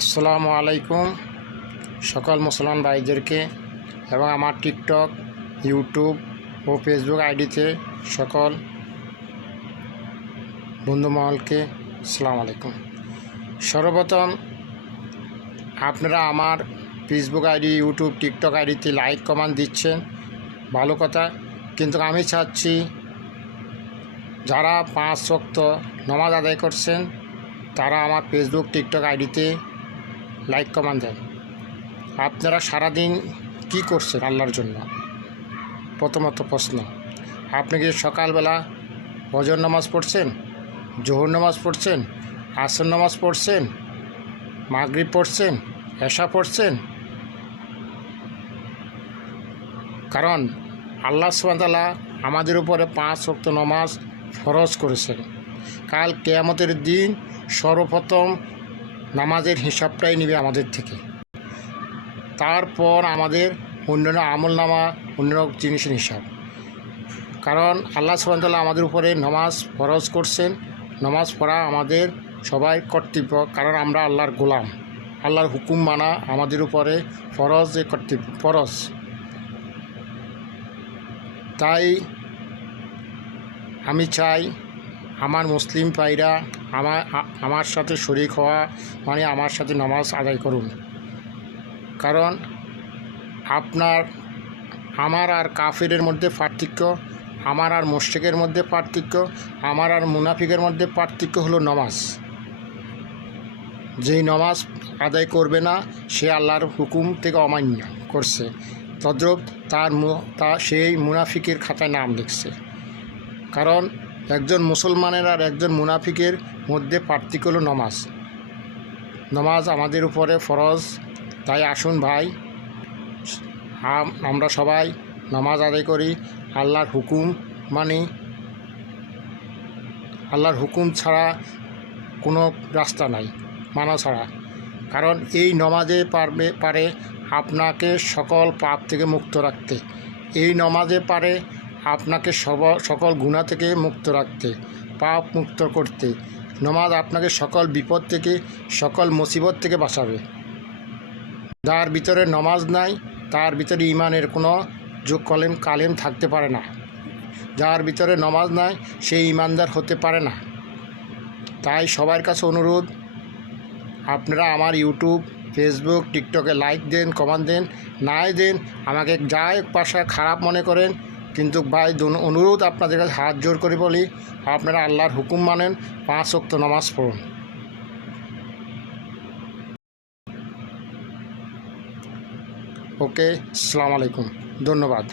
আসসালামু আলাইকুম সকল মুসলমান ভাইদেরকে এবং আমার টিকটক, ইউটিউব ও ফেসবুক আইডিতে সকল বন্ধুমহলকে আসসালামু আলাইকুম। সর্বপ্রথম আপনারা আমার ফেসবুক আইডি, ইউটিউব, টিকটক আইডিতে লাইক কমেন্ট দিচ্ছেন, ভালো কথা, কিন্তু আমি চাচ্ছি যারা 5 ওয়াক্ত নামাজ আদায় করছেন তারা আমার ফেসবুক, টিকটক আইডিতে লাইক কমেন্ট দেন। আপনারা সারাদিন কি করছেন আল্লাহর জন্য? প্রথমত প্রশ্ন, আপনি কি সকালবেলা ফজর নামাজ পড়ছেন, জোহর নামাজ পড়ছেন, আসর নামাজ পড়ছেন, মাগরিব পড়ছেন, এশা পড়ছেন? কারণ আল্লাহ সুবহানাহু ওয়া তাআলা আমাদের উপরে 5 ওয়াক্ত নামাজ ফরজ করেছেন। কাল কিয়ামতের দিন সর্বপ্রথম নামাজের হিসাবটাই নেবে আমাদের থেকে, তারপর আমাদের অন্যান্য আমলনামা, অন্যান্য জিনিসের হিসাব। কারণ আল্লাহ সুবহানাহু ওয়া তাআলা আমাদের উপরে নামাজ ফরজ করছেন। নামাজ পড়া আমাদের সবাই কর্তব্য, কারণ আমরা আল্লাহর গোলাম। আল্লাহর হুকুম মানা আমাদের উপরে ফরজ, কর্তব্য, ফরজ। তাই আমি চাই আমার মুসলিম ভাইরা আমার সাথে শরীক হওয়া মানে আমার সাথে নামাজ আদায় করুন। কারণ আমার আর কাফিরের মধ্যে পার্থক্য, আমার আর মুশরিকের মধ্যে পার্থক্য, আমার আর মুনাফিকের মধ্যে পার্থক্য হলো নামাজ। যেই নামাজ আদায় করবে না সে আল্লাহর হুকুম থেকে অমান্য করছে, তদ্রূপ সেই মুনাফিকের খাতায় নাম লিখছে। কারণ একজন মুসলমানের আর একজন মুনাফিকের মধ্যে পার্থক্য হলো নামাজ। নামাজ আমাদের উপরে ফরজ। তাই আসুন ভাই, আমরা সবাই নামাজ আদায় করি, আল্লাহর হুকুম মানি। আল্লাহর হুকুম ছাড়া কোনো রাস্তা নাই মানা ছাড়া। কারণ এই নামাজে পারে আপনাকে সকল পাপ থেকে মুক্ত রাখতে, এই নামাজে পারে আপনাকে সকল গুনাহ থেকে মুক্ত রাখতে, পাপ মুক্ত করতে। নামাজ আপনাকে সকল বিপদ থেকে, সকল মুসিবত থেকে বাঁচাবে। যার ভিতরে নামাজ নাই তার ভিতরে ঈমানের কোনো কালেম থাকতে পারে না। যার ভিতরে নামাজ নাই সেই ঈমানদার হতে পারে না। তাই সবার কাছে অনুরোধ, আপনারা আমার ইউটিউব, ফেসবুক, টিকটকে লাইক দেন, কমেন্ট দেন, নাই দেন আমাকে যা এক পাশা খারাপ মনে করেন, কিন্তু ভাই অনুরোধ আপনাদের কাছে হাত জোর করে বলি, আপনারা আল্লাহর হুকুম মানেন, 5 ওয়াক্ত নামাজ পড়ুন। ওকে, আসসালামু আলাইকুম, ধন্যবাদ।